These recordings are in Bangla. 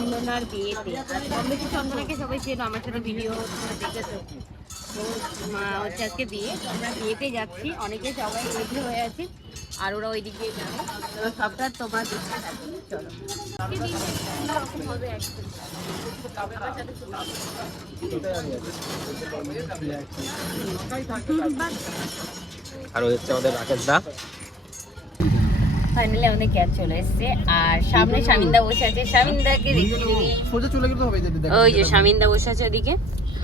চন্দনার বিয়েতে। আর কম বেশি চন্দনাকে সবাই চেনো, আমার সাথে ভিডিও দেখেছো। তো হচ্ছে আজকে বিয়ে, আমরা বিয়েতে যাচ্ছি, অনেকে সবাই রেডি হয়ে আছি আর ওরা ওই দিক দিয়ে যাবে। তো সবটা তোমার দেখতে থাকি, চলো। আর হচ্ছে আমাদের রাকেশ দা। ফাইনালি আমাদের ক্যাব চলে এসেছে আর সামনে শামিনদা বসে আছে। শামিনদাকে দেখছি, সোজা চলে গেলে হবে। ওই যে শামিনদা বসে আছে ওদিকে।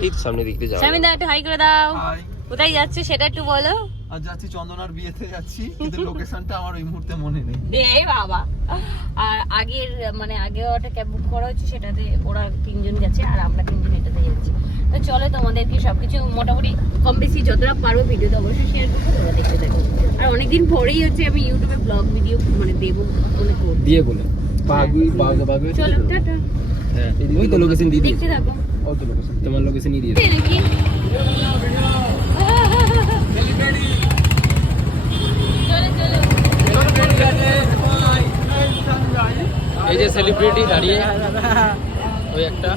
এই সামনে দিক দিয়ে যাও। শামিনদা একটু হাই করে দাও। কোথায় যাচ্ছে সেটা একটু বলো। আজ যাচ্ছি চন্দনার বিয়েতে যাচ্ছি, কিন্তু লোকেশনটা আমার ওই মুহূর্তে মনে নেই। এ বাবা। আর আগের মানে আগেও একটা ক্যাব বুক করা হচ্ছে, সেটাতে ওরা 3 জন গেছে আর আমরা 3 জন এটাতে যাচ্ছি। তো চলো তোমাদেরকে সবকিছু মোটামুটি কম বেশি যতটা পারবো ভিডিওতে অবশ্যই শেয়ার করবো, তোমরা দেখতে থাকো। আর অনেকদিন পরেই হচ্ছে আমি ইউটিউবে ব্লগ ভিডিও মানে দেবো মনে করছি দিয়ে বলে বাগি চলো টাটা। হ্যাঁ ওই তো লোকেশন দিয়ে দিয়েছি। দেখতে থাকো। ওই তো লোকেশন, তোমার লোকেশনই দিয়ে এই নাকি? এই যে সেলিব্রিটি দাঁড়িয়ে ওই একটা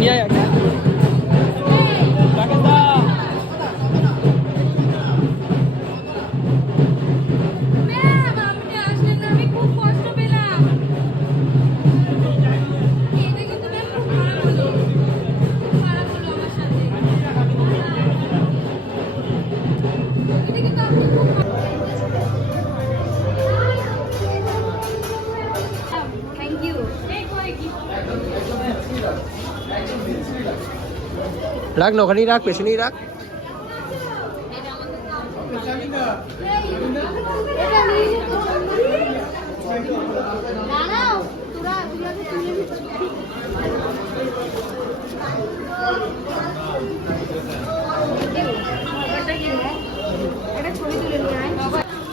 নিয়ে রাখ না, ওখানেই রাখ, পেছনেই রাখ।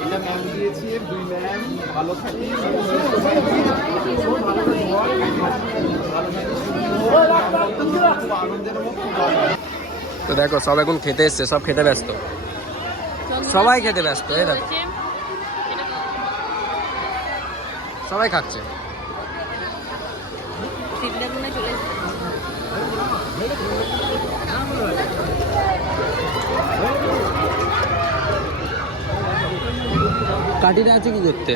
এটা ম্যাম দিয়েছি, 2 ম্যাম ভালো থাকি। তো দেখো সব এখন খেতে এসছে, সব খেতে ব্যস্ত, সবাই খেতে ব্যস্ত। এই দেখো সবাই খাচ্ছে। কাটিটা আছে কি করতে?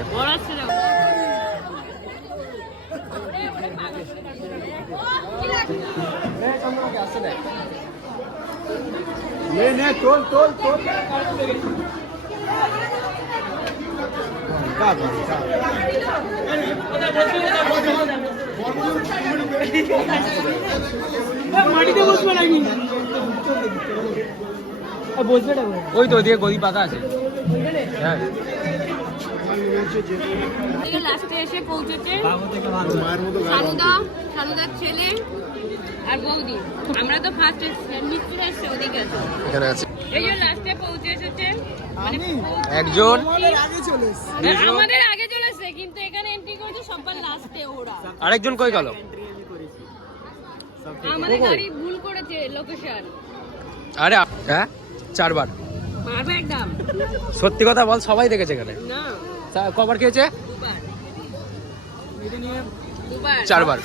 মাটিতে বসবে নাকি? বসবে না, ওই তো দিয়ে গদি পাতা আছে। হ্যাঁ লাস্টে এসে পৌঁছেছে সানুদার ছেলে আর বৌদি। আমরা তো ফার্স্ট মিস্ত্রি আসছে ওদিকে আছে, এখানে আছে এই যে লাস্টে পৌঁছে এসেছে। মানে একজন আমাদের আগে চলে এসেছে, কিন্তু এখানে এন্ট্রি করেছে সবার লাস্টে ওরা। আরেকজন কই গেল? আমাদের গাড়ি ভুল করেছে লোকেশন। আরে হ্যাঁ 4 বার মারবে একদম। সত্যি কথা বল, সবাই দেখেছে এখানে। না কবার খেয়েছে? দুবার 4 বার।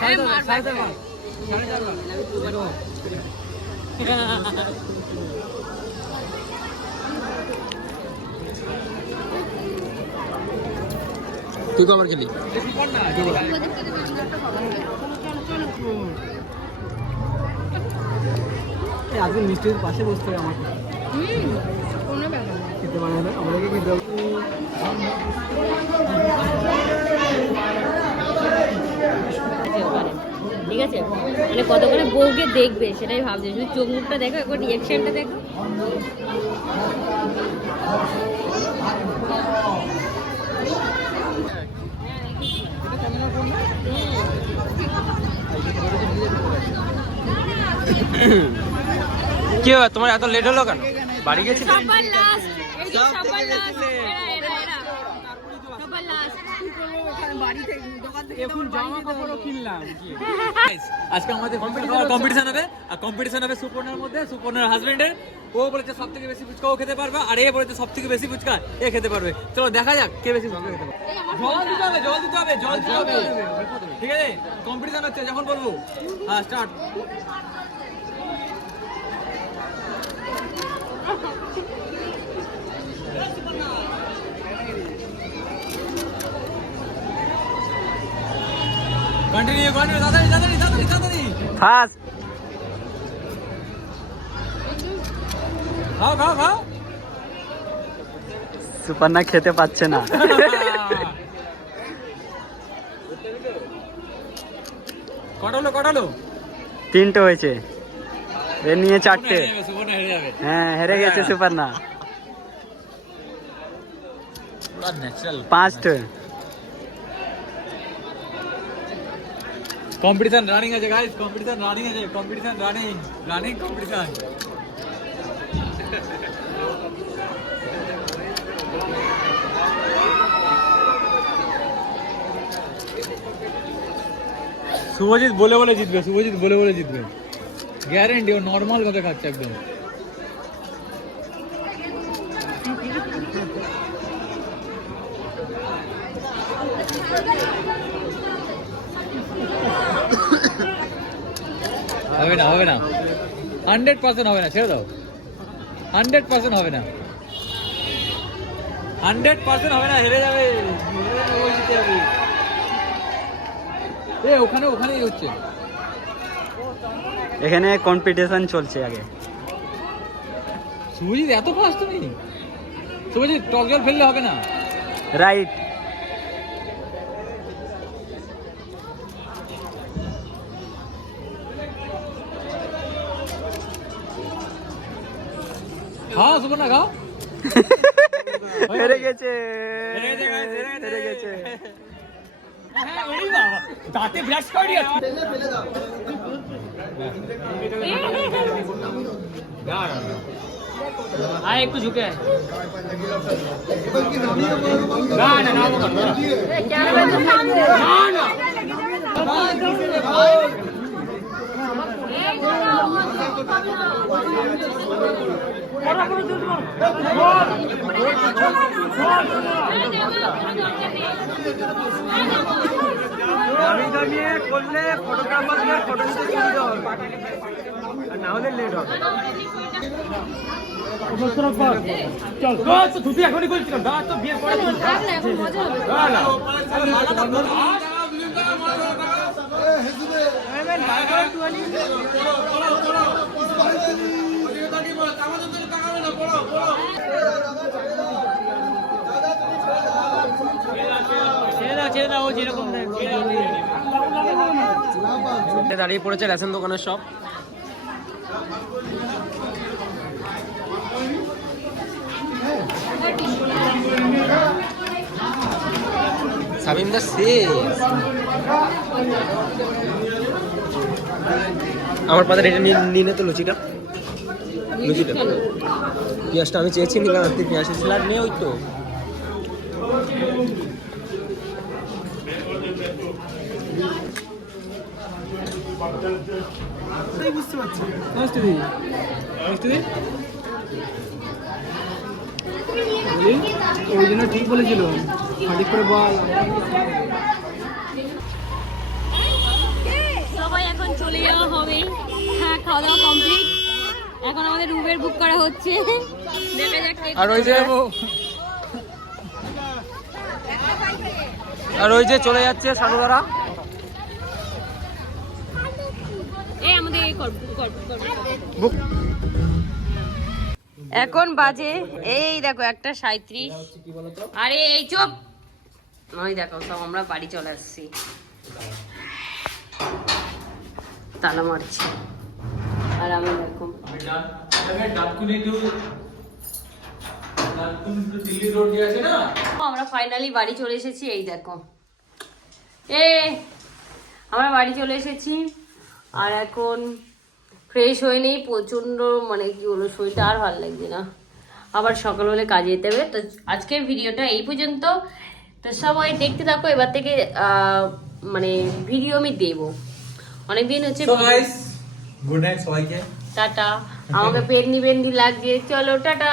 তুই কবার খেলি? আজকে মিষ্টির পাশে বসতে হবে আমাকে। খেতে পারে না, আমাদেরকে খেতে হবে। ঠিক আছে, মানে কত করে বউকে দেখবে সেটাই ভাবছি, শুধু চোখ মুখটা দেখো, একবার রিয়াকশনটা দেখো। কি হবে তোমার এত লেট হলো কেন? বাড়ি গেছিলে? সবার লাস্ট, এই যে সবার লাস্ট, এরা সবার লাস্ট। আজকে আমাদের কম্পিটিশন হবে, আর কম্পিটিশন হবে সুপর্ণার মধ্যে, সুপর্ণার হাজবেন্ডের। ও বলেছে সব থেকে বেশি ফুচকা ও খেতে পারবে, আর এ বলেছে সব থেকে বেশি ফুচকা এ খেতে পারবে। চলো দেখা যাক কে বেশি ফুচকা খেতে পারবে। জল দিতে হবে, জল দিতে হবে, জল দিতে হবে, ঠিক আছে? কম্পিটিশন হচ্ছে, যখন বলবো হ্যাঁ স্টার্ট। কন্টিনিউ কন্টিনিউ, তাড়াতাড়ি তাড়াতাড়ি তাড়াতাড়ি তাড়াতাড়ি। ফার্স্ট খাও খাও খাও। সুপর্ণা খেতে পাচ্ছে না। কটালো কটালো? 3টে হয়েছে, এ নিয়ে 4টে। সুপর্ণা হেরে যাবে। হ্যাঁ, হেরে গেছে সুপর্ণা। পুরো ন্যাচারাল 5টে। কম্পিটিশন রানিং আছে গাইস, কম্পিটিশন রানিং আছে, competition running running competition. Subhajit বলে বলে জিতবে, শুভজিৎ বলে বলে জিতবে, গ্যারেন্টি। ও নর্মাল ভাবে খাচ্ছে একদম। হবে না হবে না, 100% হবে না, ছেড়ে দাও। 100% হবে না, 100% হবে না, হেরে যাবে, ওই জিতে যাবে। এ ওখানে ওখানেই হচ্ছে, এখানে কম্পিটিশন চলছে আগে। শুভজিৎ এত ফাস্ট তুমি? শুভজিৎ টক জল ফেললে হবে না। রাইট। খাও সুবর্ণা খাও। হেরে গেছে, হেরে গেছে, হেরে গেছে। হ্যাঁ, ওরে বাবা, দাঁতে ব্লাড কার্ড আছে। আয় একটু ঝুঁকে আয়। না না না দাঁড়িয়ে করলে ফটোগ্রাফারদের ফটো নিতে সুবিধা হবে, আর না হলে লেট হবে। তুই এখনই বলছিলাম দাঁত তো বিয়ের পরে দাঁড়িয়ে পড়েছে রেশন দোকানের সব। সাবিন্দা শেষ। আমার পাতে এটা নিয়ে তো লুচিটা, লুচিটা পেঁয়াজটা আমি চেয়েছি নিলাম, তুই পেঁয়াজ স্যালাড নিয়ে ওই তো। বুঝতে পারছি ওই জন্য ঠিক বলেছিল, সঠিক করে বল। সবাই এখন চলে যাওয়া হবে। হ্যাঁ, খাওয়া দাওয়া কমপ্লিট। এখন আমাদের রুমের বুক করা হচ্ছে, দেখা যাক কে আর ওই যে চলে যাচ্ছে সানুদারা। এই আমাদের এখন বাজে এই দেখো 1:37। আরে এই চুপ, ওই দেখো সব আমরা বাড়ি চলে আসছি। তালা মারছে। আর আমি এরকম আমরা ফাইনালি বাড়ি চলে এসেছি। এই দেখো আমরা বাড়ি চলে এসেছি আর এখন ফ্রেশ হয়ে নেই, প্রচণ্ড মানে কি বলবো শরীরটা আর ভালো লাগছে না, আবার সকালবেলা কাজে যেতে হবে। তো আজকের ভিডিওটা এই পর্যন্ত, তো সবাই দেখতে থাকো। এবার থেকে মানে ভিডিও আমি দেবো অনেকদিন হচ্ছে। গুড নাইট সবাইকে, টাটা। আমাকে পেন্দি লাগছে, চলো টাটা।